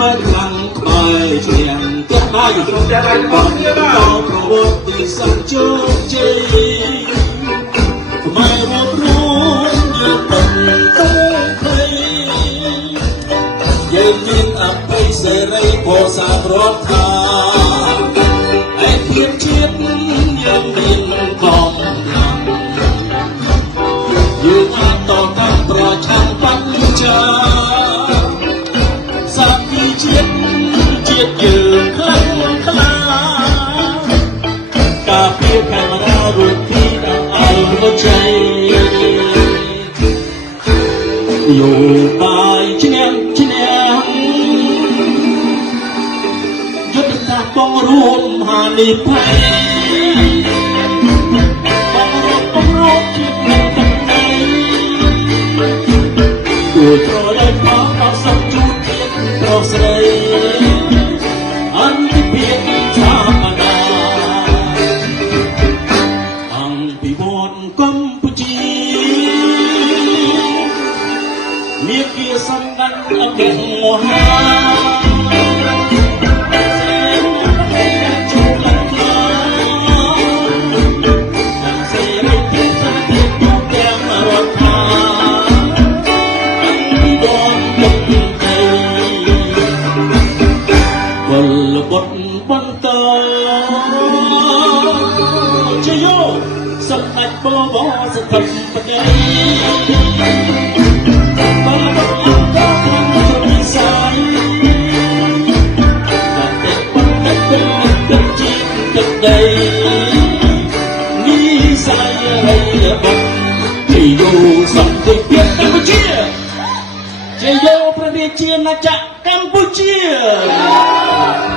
មិនខ្លាំងក្បែរឈ្នះទាំងហើយត្រង់តែបងក៏ប្រវត្តិសាស្ត្រជោគជ័យខ្មែរមករួមយកទឹកទៅព្រៃយើងមានអបិសេរីពោសារដ្ឋថាឯភាពជាតិយើងមានកំឡាំយើងអាចតតាំងប្រឆាំងបញ្ចាសាគីជាតិយើងខ្លាំងក្លាការពារកាមេរ៉ារូបភាពឲ្យមកជ័យយោបាយឈ្នះយុទ្ធសាស្ត្របងរួមហានិភ័យបងរត់ជាតិនឹងទឹកដីគួរប្រឡែងមកដល់សុខជួបជាតិប្រុសស្រីអន្តភិបសាមណាអង្គពិវត្តកម្ពុជាមានជាសម្បត្តិអកមហាបន្តជាយោសម្ដេចបវរសធិបតីបានអង្គក្នុងវិស័យតែបណ្ឌិតទឹកជីទឹកដីនេះសាយរបស់ជាយោសន្តិភាពកម្ពុជាជាយោព្រះរាជាណាចក្រកម្ពុជា